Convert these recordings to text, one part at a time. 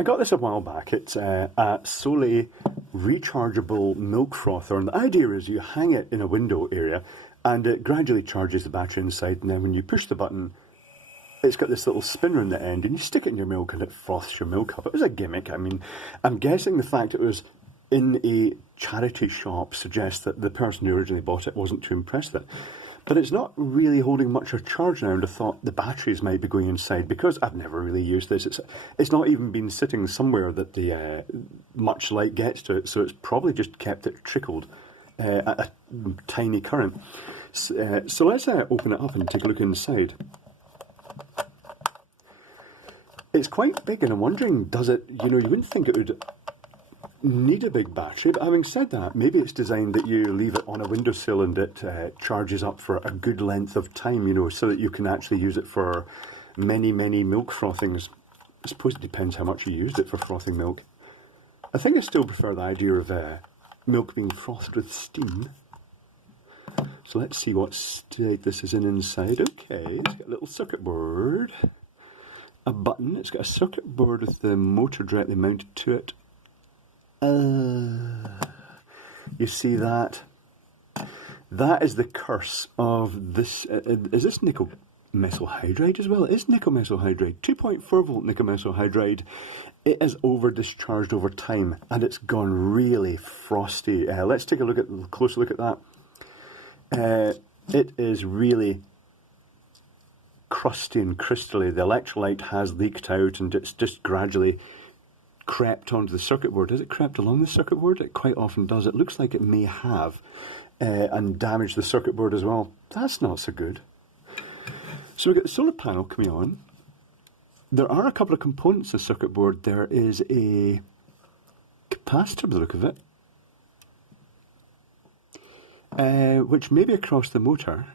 I got this a while back. It's a solely rechargeable milk frother, and the idea is you hang it in a window area and it gradually charges the battery inside, and then when you push the button, it's got this little spinner in the end, and you stick it in your milk and it froths your milk up. It was a gimmick. I mean, I'm guessing the fact it was in a charity shop suggests that the person who originally bought it wasn't too impressed with it. But it's not really holding much of a charge now, and I thought the batteries might be going inside, because I've never really used this. It's not even been sitting somewhere that the much light gets to it, so it's probably just kept it trickled at a tiny current. So let's open it up and take a look inside. It's quite big, and I'm wondering, does it, you wouldn't think it would need a big battery, but having said that, maybe it's designed that you leave it on a windowsill and it charges up for a good length of time, so that you can actually use it for many, many milk frothings. I suppose it depends how much you used it for frothing milk. I think I still prefer the idea of milk being frothed with steam. So let's see what state this is in inside. Okay, it's got a little circuit board, a button. It's got a circuit board with the motor directly mounted to it. You see that? That is the curse of this. Is this nickel mesyl hydride as well? It is nickel mesyl hydride. 2.4 volt nickel mesyl hydride. It is over discharged over time, and it's gone really frosty. Let's take a closer look at that. It is really crusty and crystally. The electrolyte has leaked out, and it's just gradually crept onto the circuit board. Has it crept along the circuit board? It quite often does. It looks like it may have, and damaged the circuit board as well. That's not so good. So we've got the solar panel coming on. There are a couple of components of the circuit board. There is a capacitor by the look of it, which may be across the motor.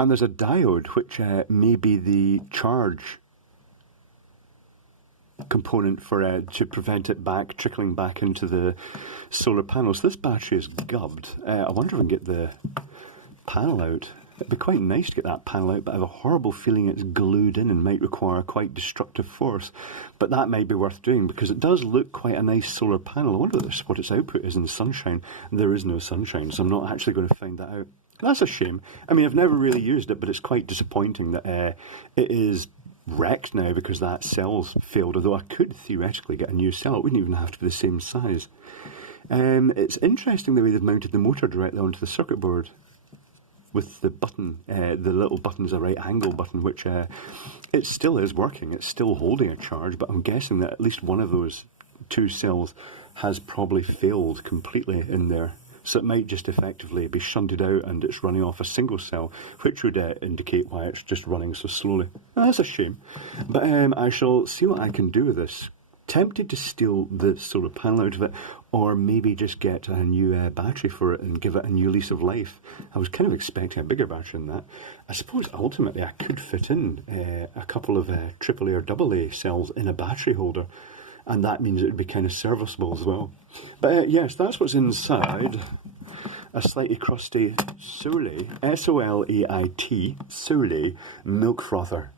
And there's a diode, which may be the charge component for to prevent it trickling back into the solar panel. So this battery is gubbed. I wonder if I can get the panel out. It'd be quite nice to get that panel out, but I have a horrible feeling it's glued in and might require quite destructive force. But that might be worth doing, because it does look quite a nice solar panel. I wonder what its output is in the sunshine. There is no sunshine, so I'm not actually going to find that out. That's a shame. I mean, I've never really used it, but it's quite disappointing that it is wrecked now because that cell's failed, although I could theoretically get a new cell. It wouldn't even have to be the same size. It's interesting the way they've mounted the motor directly onto the circuit board with the button. The little button is a right angle button, which it still is working. It's still holding a charge, but I'm guessing that at least one of those two cells has probably failed completely in there. So it might just effectively be shunted out and it's running off a single cell, which would indicate why it's just running so slowly. Well, that's a shame. But I shall see what I can do with this. Tempted to steal the solar panel out of it, or maybe just get a new battery for it and give it a new lease of life. I was kind of expecting a bigger battery than that. I suppose ultimately I could fit in a couple of AAA or AA cells in a battery holder, and that means it would be kind of serviceable as well. But yes, that's what's inside. A slightly crusty Soleit, S-O-L-E-I-T, Soleit milk frother.